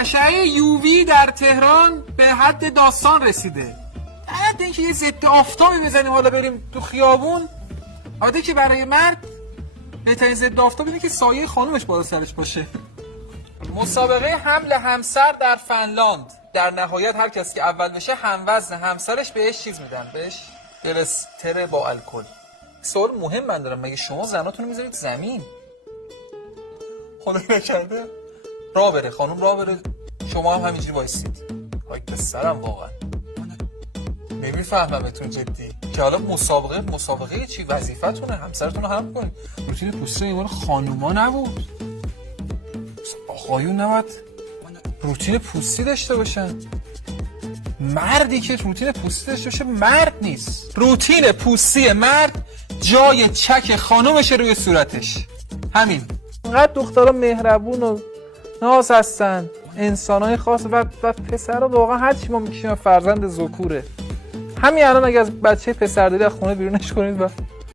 اشعه یووی در تهران به حد داستان رسیده. بعد اینکه یه ضد آفتابی بزنیم حالا بریم تو خیابون، عاده که برای مرد بهترین ضد آفتاب اینه که سایه خانومش بالا سرش باشه. مسابقه حمل همسر در فنلاند، در نهایت هر کسی که اول بشه هموزن همسرش بهش چیز میدن، بهش دلستر با الکل. سوال مهم من دارم، مگه شما زناتون رو میذارید زمین؟ خدایی نکرده راه بره، خانوم راه بره، شما هم همینجوری وایسید. آی پسرم واقعا نمیفهممتون جدی که حالا مسابقه چی؟ وظیفتونه همسرتون رو حمل کنید. روتین پوسته ایمان خانوما نبود، آقایون نباید روتین پوستی داشته باشن. مردی که روتین پوستی داشته باشه مرد نیست. روتین پوستی مرد جای چک خانومشه روی صورتش. همین. انقدر دخترها مهربون و ناز هستن، انسانای خاص و پسرها واقعا هر چی ما میکشیم فرزند ذکوره. همین الان اگه از بچه پسر داری از خونه بیرونش کنید و